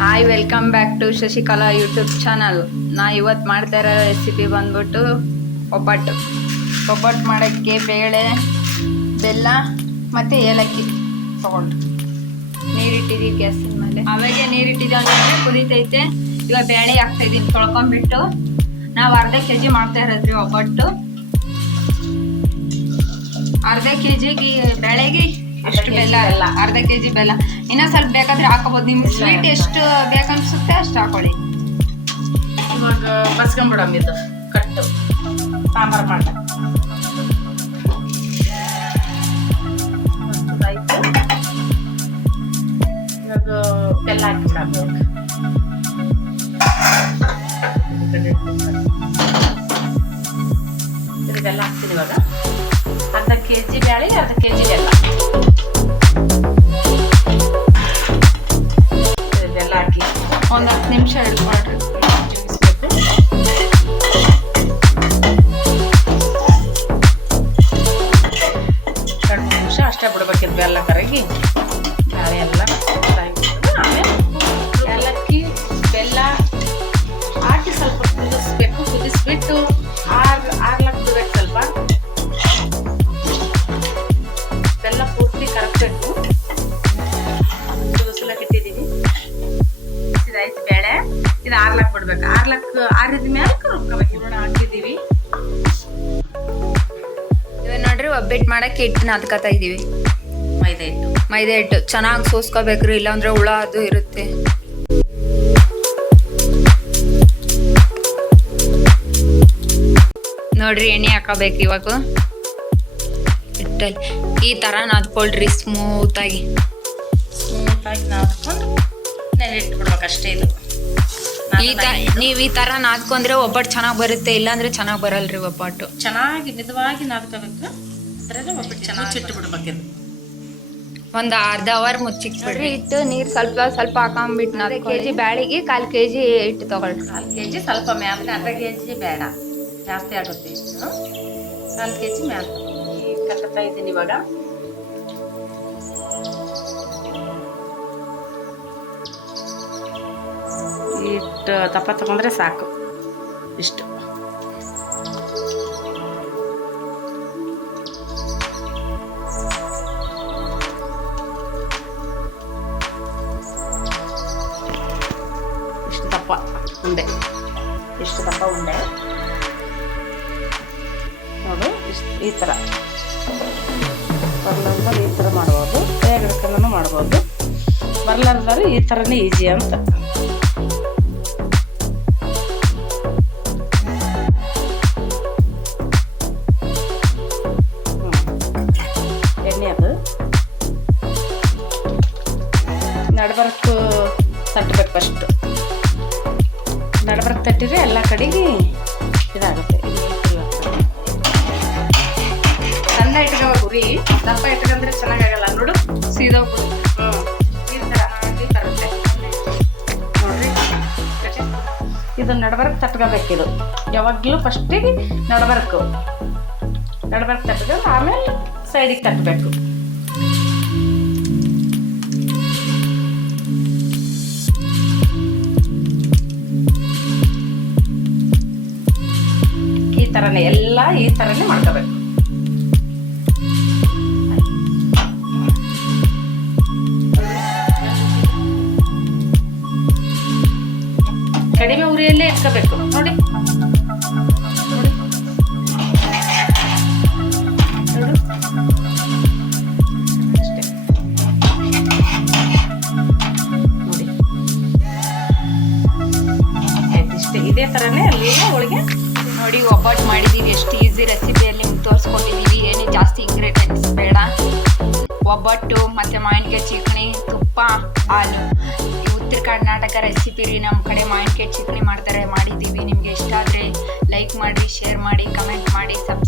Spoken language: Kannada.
Hi welcome back to Shashikala YouTube channel ನಾ ಇವತ್ತು ಮಾಡ್ತಾ ಇರೋ ರೆಸಿಪಿ ಬಂದ್ಬಿಟ್ಟು ಒಬ್ಬಟ್ಟು. ಒಬ್ಬಟ್ಟು ಮಾಡೋಕ್ಕೆ ಬೇಳೆ, ಬೆಲ್ಲ ಮತ್ತು ಏಲಕ್ಕಿ ತೊಗೊಂಡು. ನೀರಿಟ್ಟಿದ್ದೀವಿ ಗ್ಯಾಸಿನ ಮೇಲೆ. ಅವಾಗೆ ನೀರಿಟ್ಟಿದ್ದೀವಿ ಅಂದರೆ ಕುದೀತೈತೆ. ಇವಾಗ ಬೇಳೆ ಹಾಕ್ತಾಯಿದ್ದೀನಿ ತೊಳ್ಕೊಂಬಿಟ್ಟು ನಾವು ಅರ್ಧ ಕೆ ಜಿ ಮಾಡ್ತಾ ಇರೋದ್ರಿ ಒಬ್ಬಟ್ಟು. ಅರ್ಧ ಕೆ ಜಿಗೆ ಬೇಳೆಗೆ ಎಷ್ಟು ಬೆಲ್ಲ. ಎಲ್ಲ ಅರ್ಧ ಕೆ ಜಿ ಬೆಲ್ಲ. ಇನ್ನೂ ಸ್ವಲ್ಪ ಬೇಕಾದ್ರೆ ಹಾಕೋಬೋದು. ನಿಮ್ಗೆ ಸ್ವೀಟ್ ಎಷ್ಟು ಬೇಕನ್ಸುತ್ತೆ ಅಷ್ಟು ಹಾಕೊಳ್ಳಿ. ಇವಾಗ ಬಸ್ಕೊಂಬಿಡಮ್ ಇದು. ಕಟ್ಟು. ಸಾಂಬಾರು ಮಾಡ. ಇವಾಗ ಬೆಲ್ಲ ಹಾಕಿಬಿಡಮ್ ಬೆಲ್ಲ ಹಾಕ್ತೀನಿ ಇವಾಗ. ಅರ್ಧ ಕೆ ಜಿ ಬ್ಯಾಳಿ ಅರ್ಧ ಕೆ ಜಿ ಬೆಲ್ಲ. ಒಂದು ಹತ್ತು ನಿಮಿಷ ಇಟ್ಕೊಳ್ರಿ ಎರಡು ನಿಮಿಷ ಅಷ್ಟೇ ಬಿಡ್ಬೇಕಿತ್ತು ಬೆಲ್ಲ ಕರಗಿ ಬೇಳೆ ಎಲ್ಲ. ಆಮೇಲೆ ಆರ್ಲಕ್ ಆರಿದ ಮೇಲೆ ರುಬ್ಕೋಬೇಕು ಹೂರಣ ಹಾಕಿದ್ದೀವಿ. ಇವಾಗ ನೋಡ್ರಿ ಒಬ್ಬಟ್ಟು ಮಾಡಕ್ಕೆ ಹಿಟ್ಟು ನಾದ್ಕೊತಾ ಇದೀವಿ. ಮೈದಾ ಹಿಟ್ಟು. ಮೈದಾ ಹಿಟ್ಟು. ಚೆನ್ನಾಗಿ ಸೋಸ್ಕೋಬೇಕ್ರಿ ಇಲ್ಲಾಂದ್ರೆ ಹುಳ ಅದು ಇರುತ್ತೆ. ನೋಡ್ರಿ ಎಣ್ಣೆ ಹಾಕೋಬೇಕು ಇವಾಗ. ಹಿಟ್ಟಲ್ಲಿ. ಈ ಥರ ನಾದ್ಕೊಳ್ರಿ ಸ್ಮೂತಾಗಿ ಸ್ಮೂತಾಗಿ ನಾದ್ಕೊಂಡು ನೆಲೆ ಇಟ್ಕೊಡ್ಬೇಕು ಅಷ್ಟೇ ಇದು ಈ ತ ನೀವು ಈ ತರ ನಾದ್ಕೊಂಡ್ರೆ ಒಬ್ಬಟ್ಟು ಚೆನ್ನಾಗಿ ಬರುತ್ತೆ ಇಲ್ಲಾಂದ್ರೆ ಚೆನ್ನಾಗಿ ಬರಲ್ರಿ ಒಬ್ಬಟ್ಟು. ಚೆನ್ನಾಗಿ ಮಿದವಾಗಿ ನಾದ್ಕೋಬೇಕು. ಒಂದ್ ಒಬ್ಬಟ್ಟು ಚೆನ್ನಾಗಿ ಚಿಟ್ಟು ಬಿಡ್ಬೇಕು ಒಂದು ಅರ್ಧ ಅವರ್ ಮುಚ್ಚಿಕ್ಬಿಡ್ರಿ ಇಟ್ಟು ನೀರು ಸ್ವಲ್ಪ ಸ್ವಲ್ಪ ಹಾಕೊಂಡ್ಬಿಟ್ಟು ನಾಲ್ಕು ಕೆ ಜಿ ಬ್ಯಾಳಿಗೆ ಕಾಲು ಕೆ ಜಿ ಹಿಟ್ಟು ತಗೊಳ್ರಿ. ಕಾಲು ಕೆ ಜಿ ಸ್ವಲ್ಪ ಮ್ಯಾಲೆ ಅರ್ಧ ಕೆ ಜಿ ಬೇಡ. ಜಾಸ್ತಿ ಆಗುತ್ತೆ ಇಷ್ಟು ಕಾಲು ಕೆ ಜಿ ಮ್ಯಾಲೆ ಕಟ್ತಾ ಇದ್ದೀನಿ ಇವಾಗ. ಇಷ್ಟು ದಪ್ಪ ತಗೊಂಡ್ರೆ ಸಾಕು. ಇಷ್ಟು. ಇಷ್ಟು ದಪ್ಪ ಉಂಡೆ. ಇಷ್ಟು ದಪ್ಪ ಉಂಡೆ. ನೋಡು, ಇಷ್ಟು ಈ ಥರ. ಬರ್ಲಾರ್ದವ್ರು ಈ ಥರ ಮಾಡ್ಬೋದು. ಹಿಡ್ಕೊಂಡೂ ಮಾಡ್ಬೋದು. ಬರ್ಲಾರ್ದವ್ರು ಈ ಥರನೇ ಈಜಿ ಅಂತ. ನಡ್ಬರ್ಕು ತಟ್ಟಬೇಕು ಫಸ್ಟು ನಡ್ಬರ್ಕ್ ತಟ್ಟಿದ್ರೆ ಎಲ್ಲ ಕಡೆಗೆ ಇದಾಗುತ್ತೆ. ಸಣ್ಣ ಇಟ್ಕೋಬೇಕು ಗುರಿ. ದಪ್ಪ ಇಟ್ಕೊಂಡ್ರೆ ಚೆನ್ನಾಗಾಗಲ್ಲ. ನೋಡು ಸೀದಾ ಹ್ಞೂ ಈ ಥರ ಆಗಿ ಬರುತ್ತೆ ನೋಡ್ರಿ. ಇದು ನಡ್ಬರ್ಕ್ ತಟ್ಕೋಬೇಕಿದು ಯಾವಾಗಲೂ ಫಸ್ಟಿಗೆ ನಡ್ಬರ್ಕು. ನಡ್ಬರ್ಕ್ ತಟ್ಕೊಂಡು ಆಮೇಲೆ ಸೈಡಿಗೆ ತಟ್ಟಬೇಕು ಥರನೇ ಎಲ್ಲ ಈ ಥರನೇ ಮಾಡ್ಕೋಬೇಕು ಕಡಿಮೆ ಉರಿಯಲ್ಲೇ ಇಟ್ಕೋಬೇಕು ನೋಡಿ ಇದೇ ಥರನೇ ಅಲ್ಲಿ ಹೋಳಿಗೆ ನೋಡಿ ಒಬ್ಬಟ್ಟು ಮಾಡಿದ್ದೀವಿ ಎಷ್ಟು ಈಸಿ ರೆಸಿಪಿಯಲ್ಲಿ ನಿಮ್ಗೆ ತೋರಿಸ್ಕೊಂಡಿದ್ದೀವಿ ಏನು ಜಾಸ್ತಿ ಇಂಗ್ರೀಡಿಯೆಂಟ್ಸ್ ಬೇಡ. ಒಬ್ಬಟ್ಟು, ಮತ್ತು ಮಾವಿನಕಾಯಿ ಚಿಕಣಿ ತುಪ್ಪ, ಹಾಲು. ಉತ್ತರ ಕರ್ನಾಟಕ ರೆಸಿಪಿ ರೀ ನಮ್ಮ ಕಡೆ ಮಾವಿನಕಾಯಿ ಚಿಕಣಿ ಮಾಡ್ತಾರೆ. ಮಾಡಿದ್ದೀವಿ ನಿಮಗೆ ಇಷ್ಟ ಆದರೆ ಲೈಕ್ ಮಾಡಿ ಶೇರ್ ಮಾಡಿ ಕಮೆಂಟ್ ಮಾಡಿ ಸಬ್